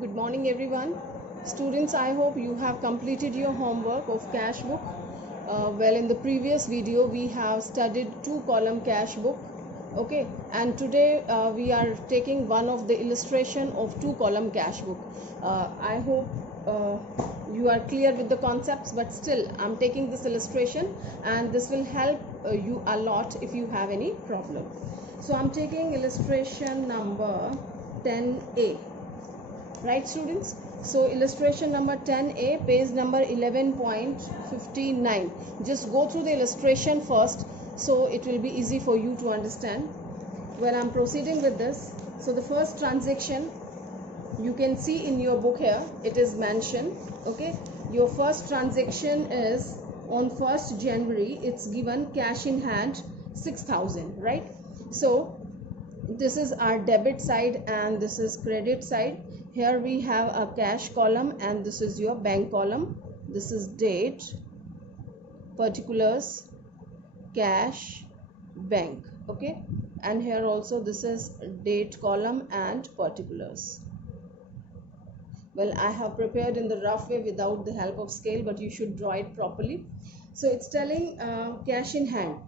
Good morning everyone. Students, I hope you have completed your homework of cash book. Well, in the previous video we have studied two column cash book. Okay, and today we are taking one of the illustration of two column cash book. I hope you are clear with the concepts, but still I'm taking this illustration and this will help you a lot if you have any problem. So I'm taking illustration number 10A. Right, students? So illustration number 10A, page number 11.59. Just go through the illustration first, so it will be easy for you to understand. When I'm proceeding with this, so the first transaction you can see in your book here, it is mentioned. Okay, your first transaction is on 1st January. It's given cash in hand 6,000, right? So this is our debit side and this is credit side. Here we have a cash column and this is your bank column. This is date, particulars, cash, bank. Okay, and here also this is date column and particulars. Well, I have prepared in the rough way without the help of scale, but you should draw it properly. So it's telling cash in hand.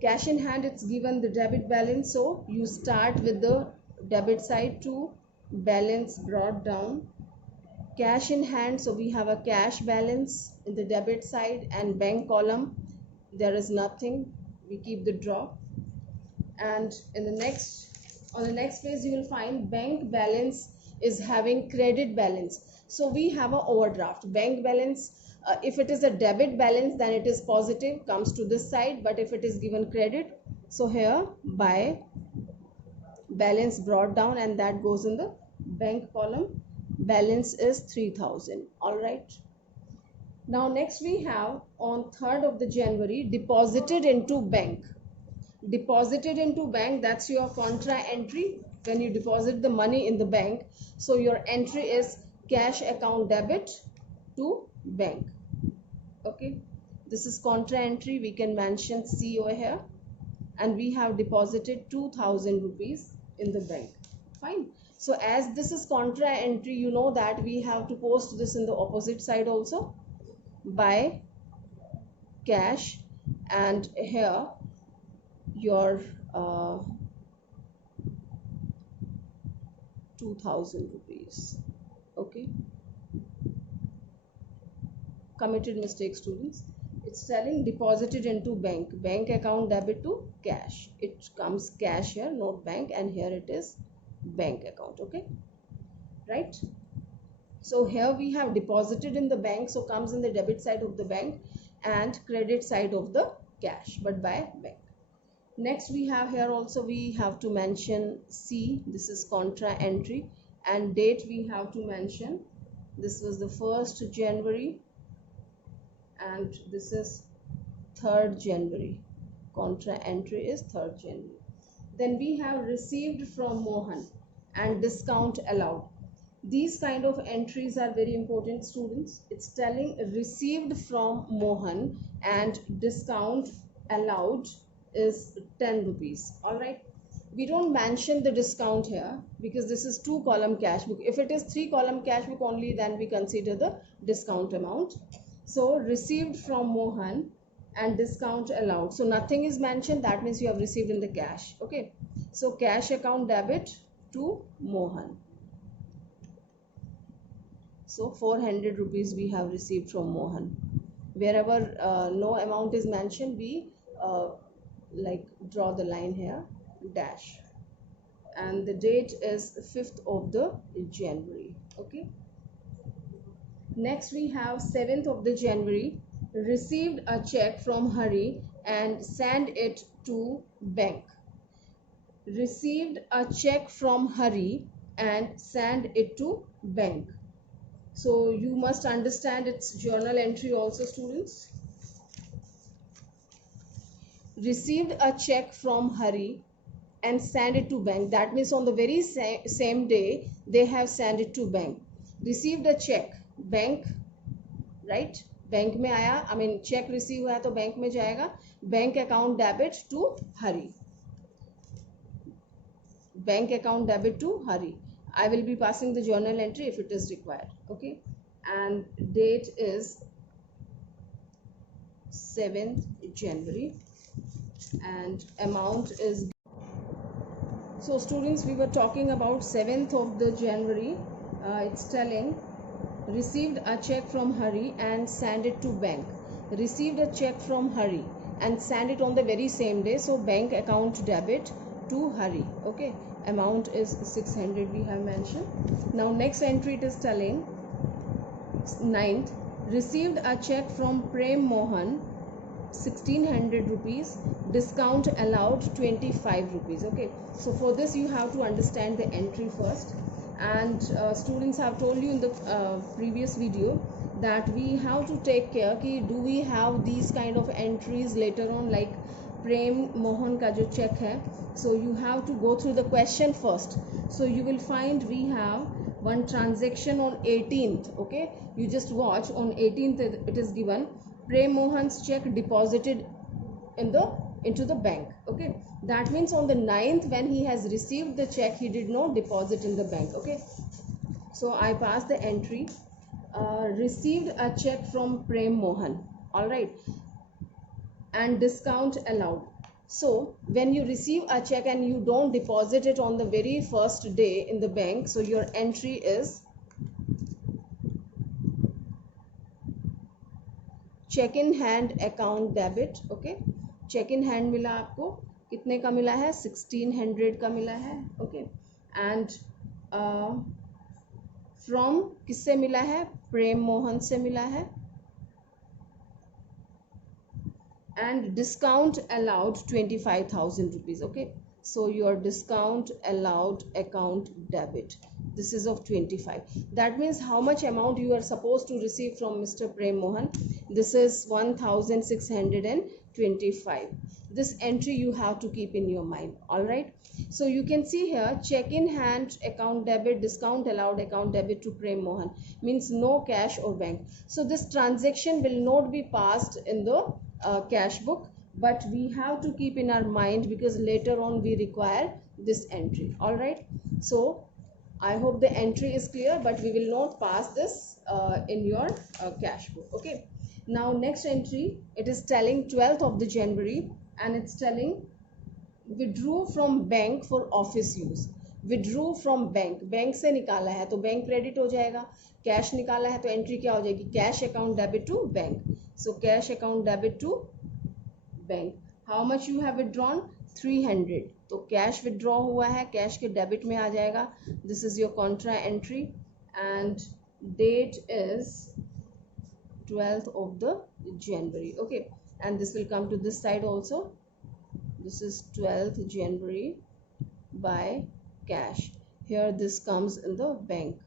Cash in hand, it's given the debit balance, so you start with the debit side to balance brought down. Cash in hand, so we have a cash balance in the debit side, and bank column there is nothing, we keep the draw. And in the next, on the next page you will find bank balance is having credit balance, so we have a overdraft. Bank balance, if it is a debit balance then it is positive, comes to this side, but if it is given credit, so here by balance brought down and that goes in the bank column. Balance is 3,000. All right, now next we have on 3rd of the January, deposited into bank. Deposited into bank, that's your contra entry when you deposit the money in the bank. So your entry is cash account debit to bank. Okay, this is contra entry, we can mention C over here, and we have deposited 2,000 rupees in the bank. Fine. So as this is contra entry, you know that we have to post this in the opposite side also by cash, and here your 2,000 rupees. Okay, committed mistake, students. It's telling deposited into bank account debit to cash. It comes cash here, not bank, and here it is bank account. Okay, right? So here we have deposited in the bank, so comes in the debit side of the bank and credit side of the cash, but by bank. Next we have here also, we have to mention C, this is contra entry, and date we have to mention, this was the 1st January and this is 3rd January. Contra entry is 3rd January. Then we have received from Mohan and discount allowed. These kind of entries are very important, students. It's telling received from Mohan and discount allowed is 10 rupees. All right, we don't mention the discount here because this is 2 column cash book. If it is 3 column cash book only, then we consider the discount amount. So received from Mohan and discount allowed, so nothing is mentioned, that means you have received in the cash. Okay, so cash account debit to Mohan, so 400 rupees we have received from Mohan. Wherever no amount is mentioned, we like draw the line here, dash, and the date is 5th of the January. Okay, next we have 7th of the January, received a check from Hari and sent it to bank. Received a check from Hari and sent it to bank. So you must understand its journal entry also, students. Received a check from Hari and sent it to bank, that means on the very same day they have sent it to bank. Received a check, bank, right, bank में आया, I mean check receive हुआ तो bank में जाएगा, bank account debit to Hari, bank account debit to Hari. I will be passing the journal entry if it is required. Okay, and date is 7th January and amount is, so students, we were talking about 7th of the January. It's telling received a check from Hari and sent it to bank. Received a check from Hari and sent it on the very same day, so bank account debit to Hari. Okay, amount is 600 we have mentioned. Now next entry it is telling 9th received a check from Prem Mohan 1600 rupees, discount allowed 25 rupees. Okay, so for this you have to understand the entry first, and students have told you in the previous video that we have to take care कि do we have these kind of entries later on, like Prem Mohan का जो check है, so you have to go through the question first. So you will find we have one transaction on 18th. Okay, you just watch on 18th it is given Prem Mohan's check deposited into the bank. Okay, that means on the 9th when he has received the check, he did not deposit in the bank. Okay, so I pass the entry received a check from Prem Mohan, all right, and discount allowed. So when you receive a check and you don't deposit it on the very first day in the bank, so your entry is cheque in hand account debit. Okay, cheque in hand मिला आपको, कितने का मिला है, 1600 का मिला है. Okay, and from किससे मिला है, प्रेम मोहन से मिला है. And discount allowed 25,000 rupees. Okay, so your discount allowed account debit, this is of 25. That means how much amount you are supposed to receive from Mr. Prem Mohan, this is 1625. This entry you have to keep in your mind. All right, so you can see here check in hand account debit, discount allowed account debit to Prem Mohan, means no cash or bank. So this transaction will not be passed in the cash book, but we have to keep in our mind because later on we require this entry. All right, so I hope the entry is clear, but we will not pass this in your cash book. Okay, now next entry, it is telling 12th of the January and it's telling withdrew from bank for office use. withdrew from bank, bank से निकाला है तो bank credit हो जाएगा, cash निकाला है तो entry क्या हो जाएगी, cash account debit to bank. So cash account debit to bank. How much you have withdrawn, 300. तो कैश विड्रॉ हुआ है, कैश के डेबिट में आ जाएगा. This is your contra entry and date is 12th of the January. Okay, and this will come to this side also. This is 12th January by cash. Here this comes in the bank,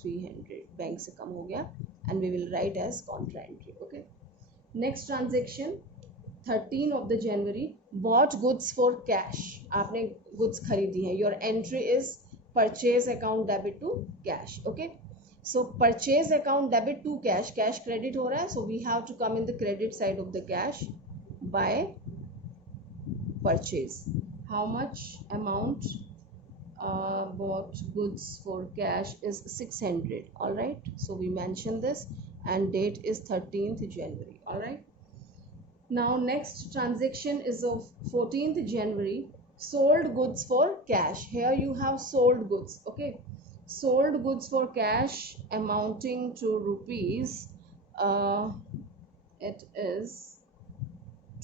300 bank से कम हो गया and we will write as contra entry. Okay, next transaction 13 of the January, bought goods for cash. आपने goods खरीदी है, your entry is purchase account debit to cash. Okay, so purchase account debit to cash, cash credit हो रहा है, so we have to come in the credit side of the cash by purchase. How much amount bought goods for cash is 600. All right, so we mention this and date is 13th January. All right, now next transaction is of 14th January, sold goods for cash. Here you have sold goods. Okay, sold goods for cash amounting to rupees it is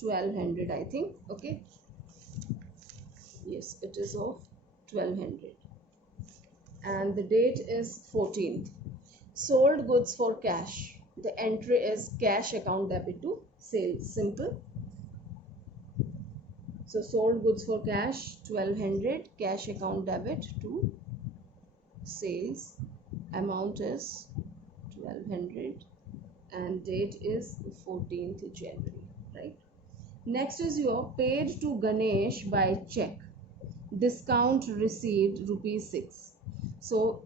1200 I think. Okay, yes, it is of 1200 and the date is 14th. Sold goods for cash, the entry is cash account debit to sales. Simple. So sold goods for cash 1200, cash account debit to sales, amount is 1200 and date is 14th January. Right, next is your paid to Ganesh by check, discount received ₹6. So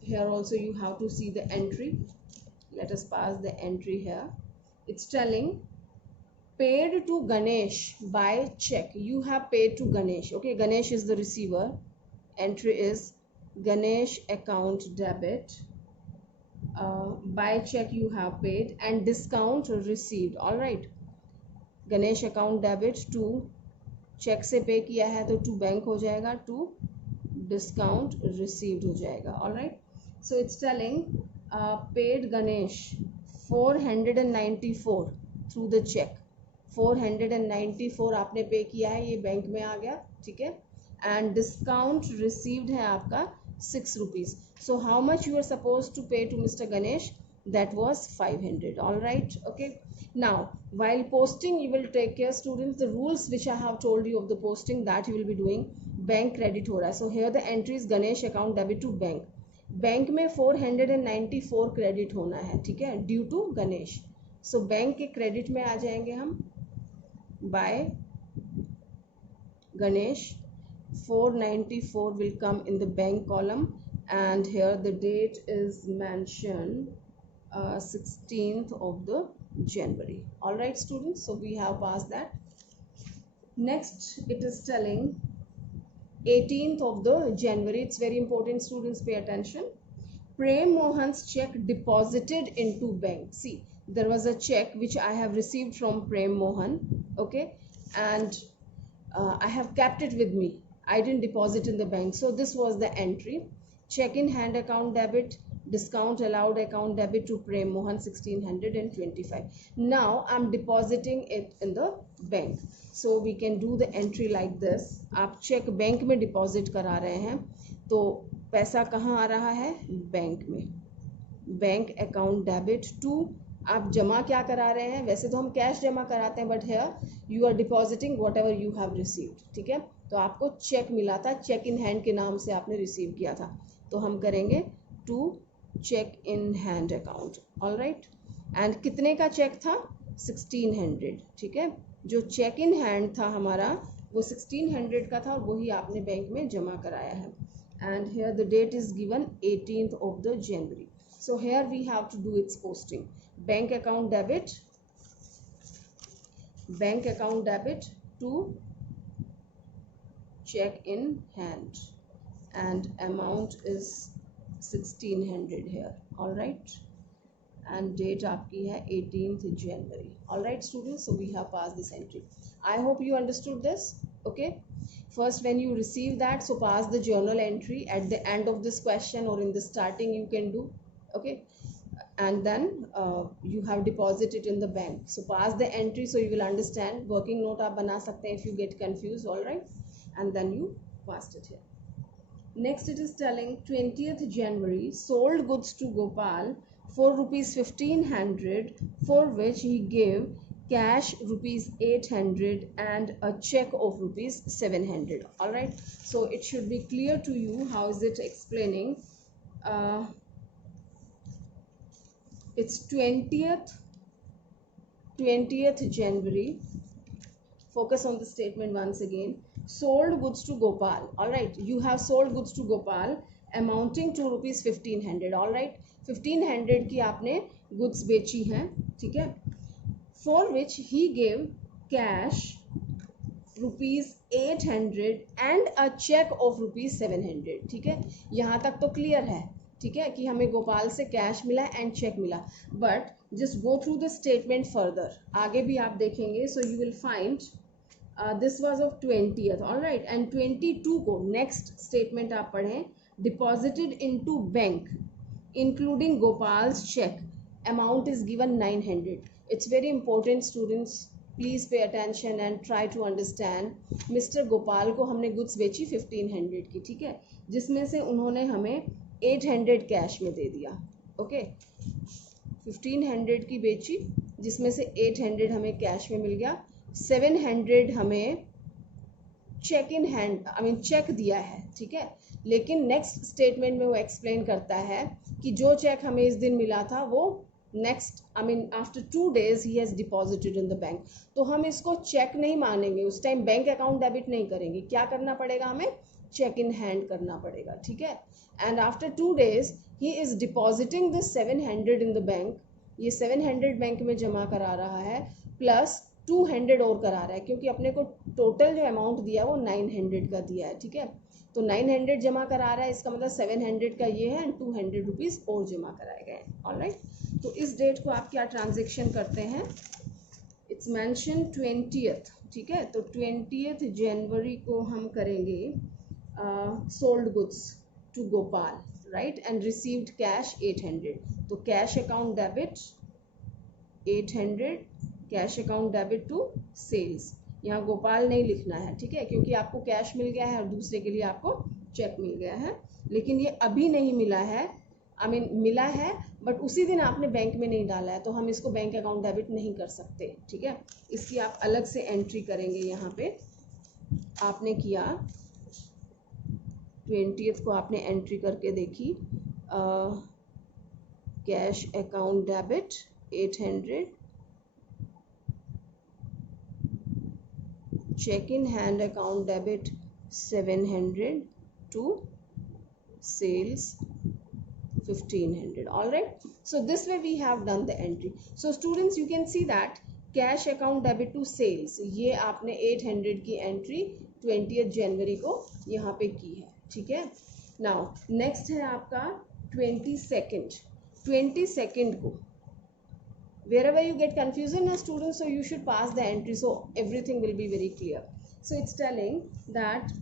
here also you have to see the entry. Let us pass the entry here. It's telling paid to Ganesh by check. You have paid to Ganesh. Okay, Ganesh is the receiver. Entry is Ganesh account debit, by check you have paid, and discount received. All right, Ganesh account debit to cheque से pay किया है तो to bank हो जाएगा, to discount received हो जाएगा. Alright, so it's telling paid Ganesh 494 through the cheque. 494 आपने पे किया है, ये बैंक में आ गया. ठीक है, एंड डिस्काउंट रिसीव्ड है आपका 6 rupees. So how much you are suppose to pay to mister Ganesh? That was 500. All right, okay. Now while posting you will take care students, the rules which I have told you of the posting that you will be doing. Bank credit हो रहा है, so here the entry is Ganesh account debit to bank. Bank में 494 credit होना है. ठीक है, due to Ganesh. So bank के credit में आ जाएंगे हम. By Ganesh 494 will come in the bank column, and here the date is mentioned 16th of the January. All right students, so we have passed that. Next it is telling 18th of the January. It's very important students, pay attention. Prem Mohan's check deposited into bank. See, there was a check which I have received from Prem Mohan, okay, and I have kept it with me. I didn't deposit in the bank, so this was the entry. Check in hand account debit, discount allowed account debit to Prem Mohan 1625. Now I'm depositing it in the bank, so we can do the entry like this. आप cheque bank में deposit करा रहे हैं तो पैसा कहाँ आ रहा है? बैंक में. बैंक अकाउंट डेबिट टू, आप जमा क्या करा रहे हैं? वैसे तो हम कैश जमा कराते हैं, but here you are depositing whatever you have received. ठीक है, तो आपको चेक मिला था, चेक इन हैंड के नाम से आपने रिसीव किया था, तो हम करेंगे to check in hand account. All right, and कितने का चेक था? 1600. ठीक है, जो चेक इन हैंड था हमारा वो 1600 का था, और वही आपने बैंक में जमा कराया है. And here the date is given 18th of the January. So here we have to do its posting. Bank account debit to check in hand, and amount is 1600 here. All right, and date आपकी है 18th January. All right students, so we have passed this entry. I hope you understood this. Okay, first when you receive that, so pass the journal entry at the end of this question, or in the starting you can do. Okay, and then you have deposited in the bank, so pass the entry so you will understand. Working note आप बना सकते हैं if you get confused. All right, and then you passed it here. Next it is telling 20th January, sold goods to Gopal for rupees 1500, for which he gave cash rupees 800 and a check of rupees 700. All right, so it should be clear to you. How is it explaining? It's 20th January. Focus on the statement once again. Sold goods to Gopal. All right, you have sold goods to Gopal amounting to rupees 1500. All right, 1500 की आपने goods बेची हैं. ठीक है, for which he gave cash rupees 800 and a check of rupees 700. ठीक है, यहाँ तक तो क्लियर है. ठीक है, कि हमें गोपाल से कैश मिला एंड चेक मिला, but just go through the statement further. आगे भी आप देखेंगे, so you will find this was of 20th. All right, and 22 को नेक्स्ट स्टेटमेंट आप पढ़ें. Deposited into bank including Gopal's cheque, amount is given 900. It's very important students, please pay attention and try to understand. Mister Gopal को हमने goods बेची 1500 की. ठीक है, जिसमें से उन्होंने हमें 800 कैश में दे दिया. ओके, 1500 की बेची, जिसमें से 800 हमें कैश में मिल गया, 700 हमें चेक इन हैंड चेक दिया है. ठीक है, लेकिन नेक्स्ट स्टेटमेंट में वो एक्सप्लेन करता है कि जो चेक हमें इस दिन मिला था वो next after 2 days he has deposited in the bank. तो हम इसको चेक नहीं मानेंगे, उस टाइम बैंक अकाउंट डेबिट नहीं करेंगे. क्या करना पड़ेगा? हमें चेक इन हैंड करना पड़ेगा. ठीक है, and after 2 days he is depositing this 700 in the bank. ये 700 बैंक में जमा करा रहा है, प्लस 200 और करा रहा है, क्योंकि अपने को टोटल जो अमाउंट दिया है वो 900 का दिया है. ठीक है, तो 900 जमा करा रहा है, इसका मतलब 700 का ये है एंड 200 रुपीज़ और जमा कराए गए। ऑलराइट, तो इस डेट को आप क्या ट्रांजेक्शन करते हैं, इट्स मेंशन 20th, ठीक है। तो 20th जनवरी को हम करेंगे sold goods to Gopal, right, and received cash 800। तो cash account debit 800, cash account debit to sales. यहाँ गोपाल नहीं लिखना है, ठीक है, क्योंकि आपको कैश मिल गया है और दूसरे के लिए आपको चेक मिल गया है, लेकिन ये अभी नहीं मिला है, मिला है बट उसी दिन आपने बैंक में नहीं डाला है, तो हम इसको बैंक अकाउंट डेबिट नहीं कर सकते, ठीक है। इसकी आप अलग से एंट्री करेंगे। यहाँ पे आपने किया 20th को आपने एंट्री करके देखी, cash account debit 800, check in hand account debit 700 to sales 1500. all right, so this way we have done the entry. So students, you can see that cash account debit to sales, ये आपने 800 की entry 20th जनवरी को यहाँ पे की है, ठीक है। नाउ नेक्स्ट है आपका 22nd को, wherever you get confusion as students, so you should pass the entry, so everything will be very clear. So it's telling that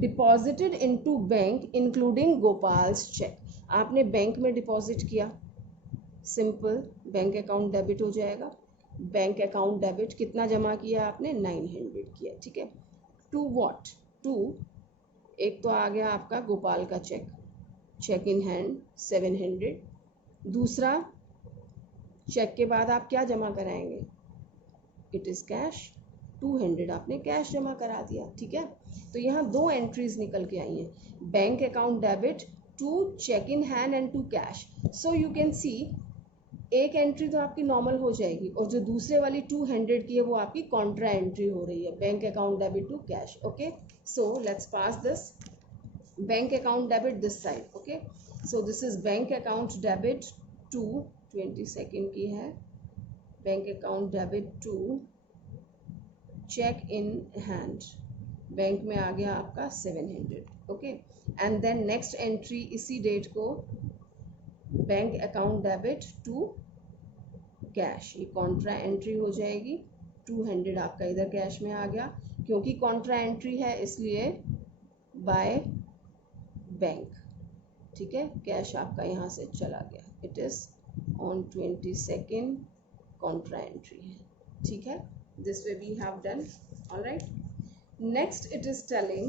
deposited into bank including Gopal's check, आपने bank में deposit किया, simple bank account debit हो जाएगा। Bank account debit कितना जमा किया आपने, 900 किया, ठीक है। टू व्हाट, टू एक तो आ गया आपका गोपाल का चेक, चेक इन हैंड 700, दूसरा चेक के बाद आप क्या जमा कराएंगे, इट इज़ कैश 200, आपने कैश जमा करा दिया, ठीक है। तो यहाँ दो एंट्रीज निकल के आई हैं, bank account debit to check in hand and to cash. So you can see एक एंट्री तो आपकी नॉर्मल हो जाएगी और जो दूसरे वाली 200 की है वो आपकी कॉन्ट्रा एंट्री हो रही है, bank account debit to cash. Okay, so let's pass this bank account debit this side. Okay, so this is bank account debit to 22nd की है, bank account debit to check in hand, bank में आ गया आपका 700। Okay, and then next entry इसी date को bank account debit to cash, ये contra entry हो जाएगी, 200 आपका इधर कैश में आ गया, क्योंकि कॉन्ट्रा एंट्री है इसलिए बाय बैंक, ठीक है। कैश आपका यहाँ से चला गया, it is on 22nd contra entry है, ठीक है। This way we have done, all right. Next it is telling,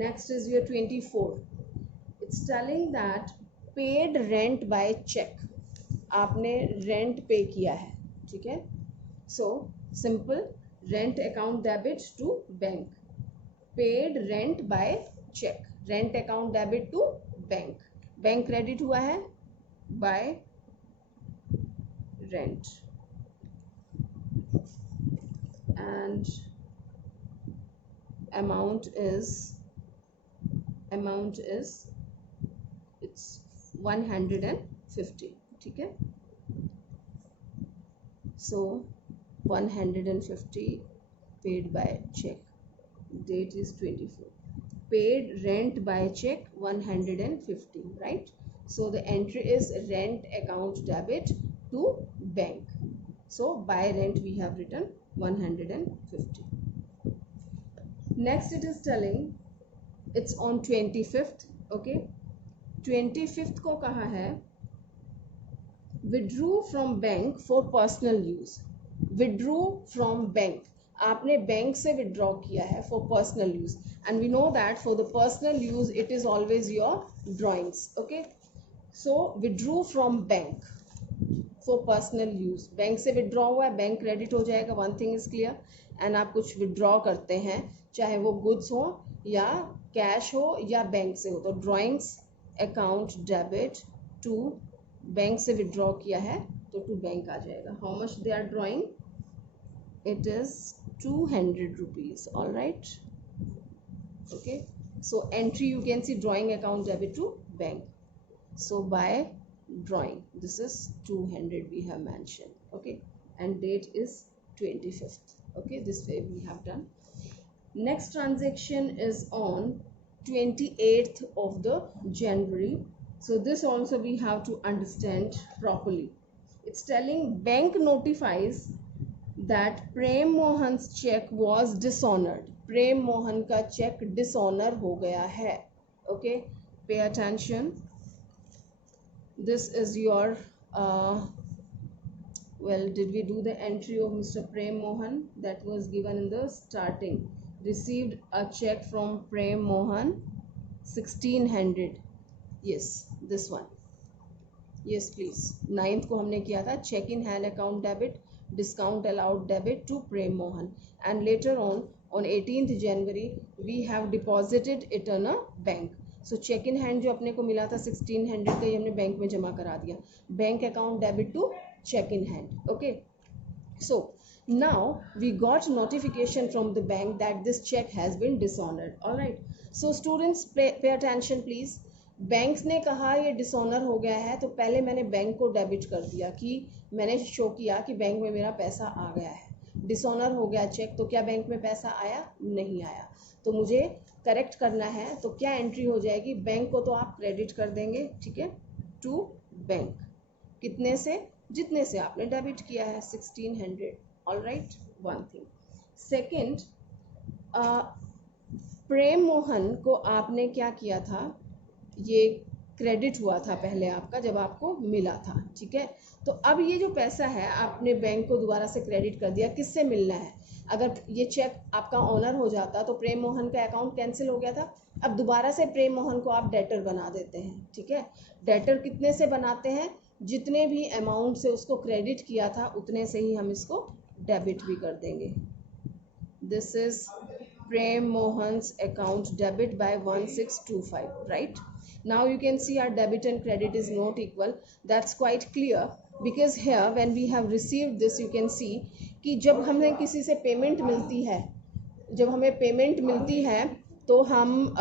next is your 24, it's telling that paid rent by check, आपने रेंट पे किया है, ठीक है। So simple rent account debit to bank, paid rent by check, rent account debit to bank, bank credit हुआ है by rent and amount is it's 150, ठीक है। so 150 paid by check, date is 24, paid rent by check 150, right। so the entry is rent account debit to bank, so by rent we have written 150. next it is telling it's on 25th. okay, 25th को कहा है withdrew from bank for personal use, withdrew from bank, आपने bank से withdraw किया है for personal use, and we know that for the personal use it is always your drawings. okay, so withdrew from bank for personal use, bank से withdraw हुआ है, bank credit हो जाएगा, one thing is clear. And आप कुछ withdraw करते हैं, चाहे वो गुड्स हो या कैश हो या बैंक से हो, तो drawings account debit to bank से विड्रॉ किया है तो टू बैंक आ जाएगा। How much they are drawing, it is 200 rupees, all right. Okay, so entry you can see drawing account debit to bank, so by drawing this is 200 we have mentioned, okay, and date is 25th. okay, this way we have done. Next transaction is on 28th of the January. So this also we have to understand properly. It's telling bank notifies that Prem Mohan's check was dishonored. Prem Mohan का check dishonor हो गया है. Okay, pay attention. This is your well, did we do the entry of Mr. Prem Mohan? That was given in the starting. Received a check from Prem Mohan 1600. Yes, this one. Yes, please. 9th को हमने किया था check in hand account debit, discount allowed debit to Prem Mohan, and later on 18th January we have deposited it in a bank. So check in hand जो अपने को मिला था 1600 का, ये हमने बैंक में जमा करा दिया. Bank account debit to check in hand. Okay, so now we got notification from the bank that this check has been dishonored. All right, so students pay attention please. Bank ने कहा ये dishonour हो गया है, तो पहले मैंने bank को डेबिट कर दिया कि मैंने शो किया कि बैंक में मेरा पैसा आ गया है. डिसऑनर हो गया चेक, तो क्या बैंक में पैसा आया? नहीं आया. तो मुझे करेक्ट करना है, तो क्या एंट्री हो जाएगी? बैंक को तो आप क्रेडिट कर देंगे, ठीक है, टू बैंक. कितने से? जितने से आपने डेबिट किया है, 1600. All right, one thing. Second, Prem Mohan को आपने क्या किया था? ये क्रेडिट हुआ था पहले आपका जब आपको मिला था, ठीक है. तो अब ये जो पैसा है आपने बैंक को दोबारा से क्रेडिट कर दिया. किससे मिलना है? अगर ये चेक आपका ऑनर हो जाता तो प्रेम मोहन का अकाउंट कैंसिल हो गया था. अब दोबारा से प्रेम मोहन को आप डेटर बना देते हैं, ठीक है. डेटर कितने से बनाते हैं? जितने भी अमाउंट से उसको क्रेडिट किया था उतने से ही हम इसको डेबिट भी कर देंगे. This is Prem Mohan's account debit by 1625, right? Now you can see our debit and credit is not equal. That's quite clear because here when we have received this, you can see कि जब हमें किसी से payment मिलती है, जब हमें payment मिलती है तो हम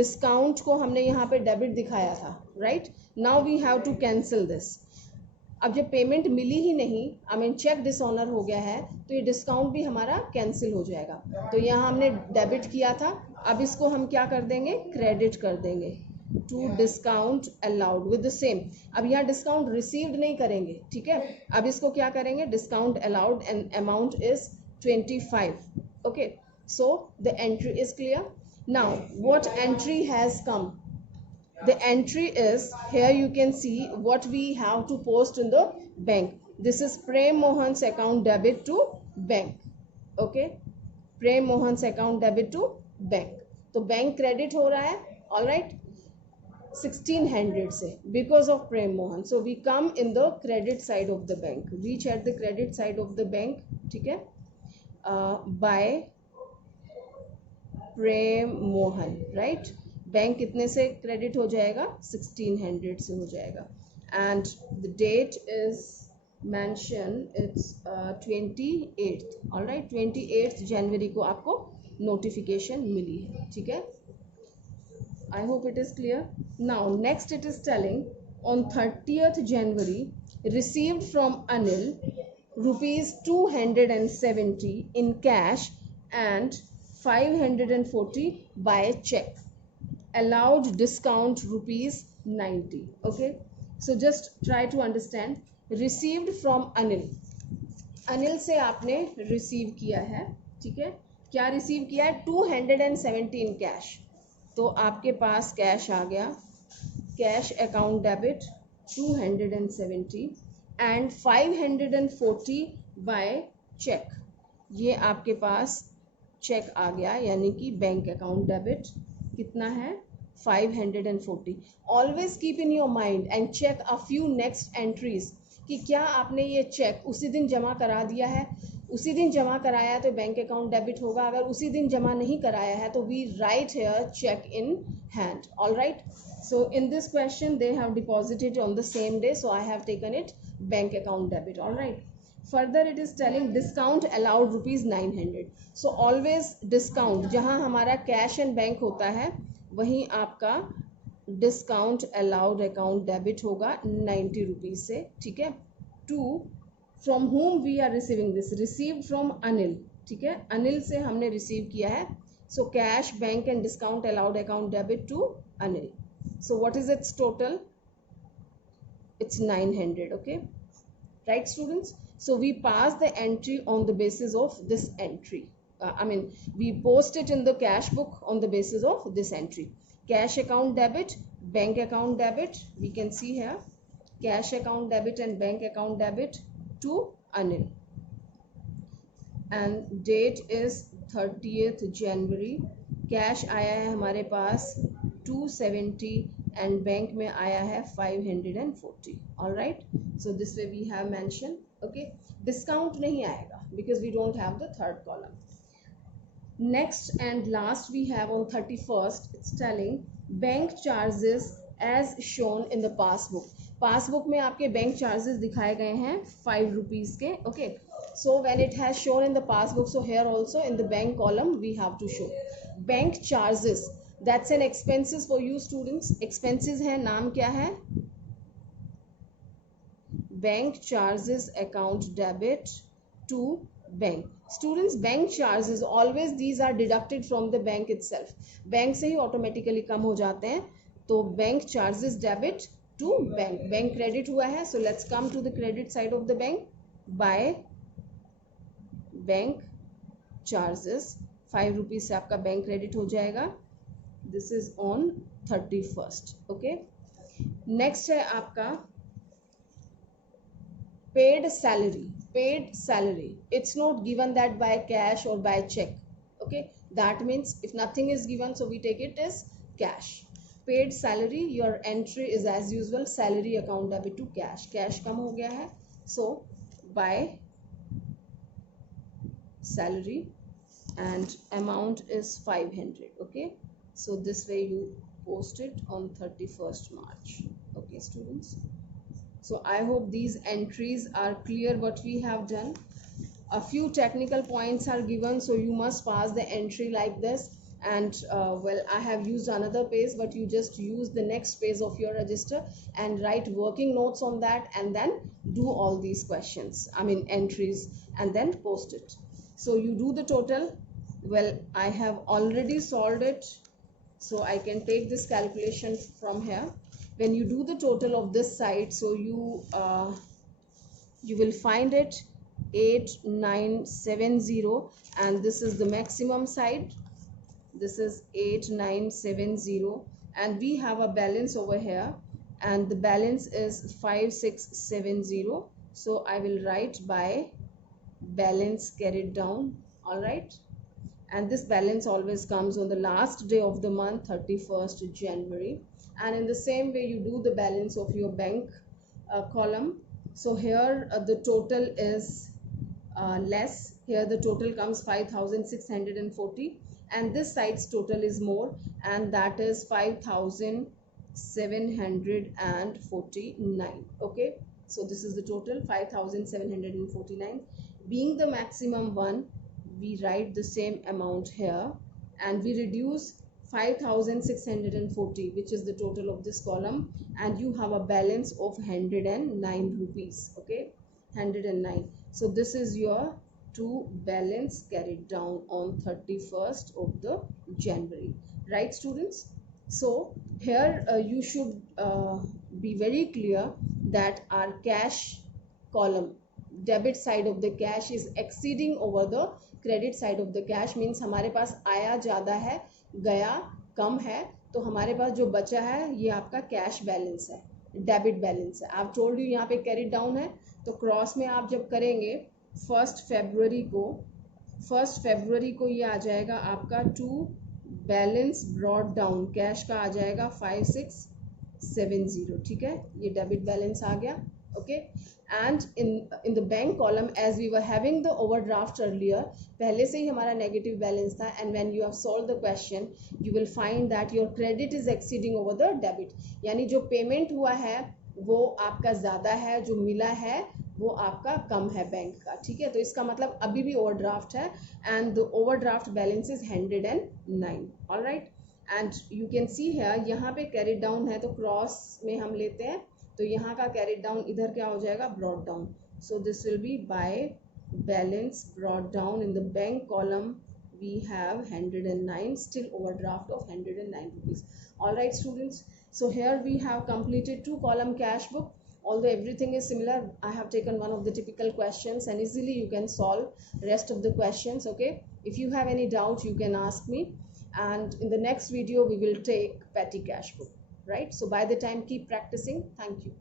डिस्काउंट को हमने यहाँ पे डेबिट दिखाया था, right. Now we have to cancel this. अब जब पेमेंट मिली ही नहीं, आई मीन चेक डिसऑनर हो गया है, तो ये डिस्काउंट भी हमारा कैंसिल हो जाएगा. तो यहाँ हमने डेबिट किया था, अब इसको हम क्या कर देंगे? क्रेडिट कर देंगे to discount allowed with the same. अब यहाँ डिस्काउंट रिसीव्ड नहीं करेंगे, ठीक है. अब इसको क्या करेंगे? Discount allowed and amount is 25. Okay, so the entry is clear. Now what entry has come? The entry is here. You can see what we have to post in the bank. This is Prem Mohan's account debit to bank. Okay, Prem Mohan's account debit to bank. तो bank credit हो रहा है, all right, 1600 से because of Prem Mohan. So we come in the credit side of the bank. Reach at the credit side of the bank, ठीक है, by Prem Mohan, right? Bank कितने से credit हो जाएगा? 1600 से हो जाएगा. And the date is mention, it's 28th. All right, 28th जनवरी को आपको नोटिफिकेशन मिली है, ठीक है. I hope it is clear. Now next it is telling on 30th January received from Anil ₹270 in cash and 540 by check. Allowed discount ₹90. Okay, so just try to understand. Received from Anil. Anil से आपने receive किया है, ठीक है. क्या receive किया है? 217 cash. तो आपके पास कैश आ गया, cash account debit 270 and 540 by check. ये आपके पास चेक आ गया, यानी कि बैंक अकाउंट डेबिट कितना है? 540. Always keep in your mind and check a few next entries कि क्या आपने ये चेक उसी दिन जमा करा दिया है. उसी दिन जमा कराया है तो बैंक अकाउंट डेबिट होगा. अगर उसी दिन जमा नहीं कराया है तो we write here check in hand. All right, so in this question they have deposited on the same day, so I have taken it bank account debit. All right, further it is telling discount allowed ₹900. So always discount जहां हमारा cash and bank होता है वहीं आपका discount allowed account debit होगा 90 rupees से, ठीक है. To from whom we are receiving this? Received from Anil, ठीक है, अनिल से हमने रिसीव किया है. So cash, bank and discount allowed account debit to Anil. So what is its total? It's 900. Okay, right students? So we pass the entry on the basis of this entry. We post it in the cash book on the basis of this entry. Cash account debit, bank account debit, we can see here cash account debit and bank account debit to Anil, and date is 30th January. Cash आया है हमारे पास 270 and bank में आया है 540. All right, so this way we have mention. Okay, discount नहीं आएगा because we don't have the third column. Next and last we have on 31st, it's telling bank charges as shown in the passbook. Passbook में आपके bank charges दिखाए गए हैं 5 rupees के. Okay, so when it has shown in the passbook, so here also in the bank column we have to show bank charges. That's an expenses for you students. Expenses है, नाम क्या है? Bank charges account debit to bank. Students, bank charges always these are deducted from the bank itself. Bank से ही automatically कम हो जाते हैं. तो bank charges debit to bank. Bank credit हुआ है. So let's come to the credit side of the bank. By bank charges 5 rupees से आपका bank credit हो जाएगा. This is on 31st. Okay. Next है आपका paid salary. Paid salary, it's not given that by cash or by check. Okay, that means if nothing is given, so we take it as cash. Paid salary, your entry is as usual salary account debit to cash. Cash कम हो गया है, so by salary and amount is 500. Okay, so this way you post it on 31st March. Okay students, so I hope these entries are clear what we have done. A few technical points are given, so you must pass the entry like this. And well, I have used another page, but you just use the next page of your register and write working notes on that, and then do all these questions, entries, and then post it. So you do the total. Well, I have already solved it, so I can take this calculation from here. When you do the total of this side, so you will find it 8970, and this is the maximum side. This is 8970, and we have a balance over here, and the balance is 5670. So I will write by balance carried down. All right, and this balance always comes on the last day of the month, 31st January. And in the same way you do the balance of your bank column. So here the total is less. Here the total comes 5640, and this side's total is more, and that is 5749. Okay, so this is the total 5749. Being the maximum one, we write the same amount here, and we reduce 5640, which is the total of this column, and you have a balance of 109 rupees. Okay, 109. So this is your to balance carried down on 31st of the January. Right students? So here you should be very clear that our cash column, debit side of the cash, is exceeding over the credit side of the cash. Means हमारे पास आया ज़्यादा है, गया कम है, तो हमारे पास जो बचा है ये आपका कैश बैलेंस है, डेबिट बैलेंस है. आप टोल्ड यू यहाँ पे कैरी डाउन है, तो क्रॉस में आप जब करेंगे 1 फरवरी को ये आ जाएगा आपका to balance brought down, cash का आ जाएगा 5670. ठीक है, ये डेबिट बैलेंस आ गया. Okay, and in the bank column, as we were having the overdraft earlier, पहले से ही हमारा negative balance था, and when you have solved the question, you will find that your credit is exceeding over the debit. यानी जो payment हुआ है वो आपका ज़्यादा है, जो मिला है वो आपका कम है बैंक का. ठीक है, तो इसका मतलब अभी भी overdraft है, and the overdraft balance is 109. all right, and you can see here यहाँ पे carry down है, तो cross में हम लेते हैं, तो यहाँ का कैरी डाउन इधर क्या हो जाएगा, brought down. So this will be by balance brought down in the bank column. We have 109, still overdraft of 109 rupees. All right students, so here we have completed 2 column cash book. Although everything is similar, I have taken one of the typical questions and easily you can solve rest of the questions. Okay, if you have any doubt you can ask me, and in the next video we will take petty cash book, right? So by the time, keep practicing. Thank you.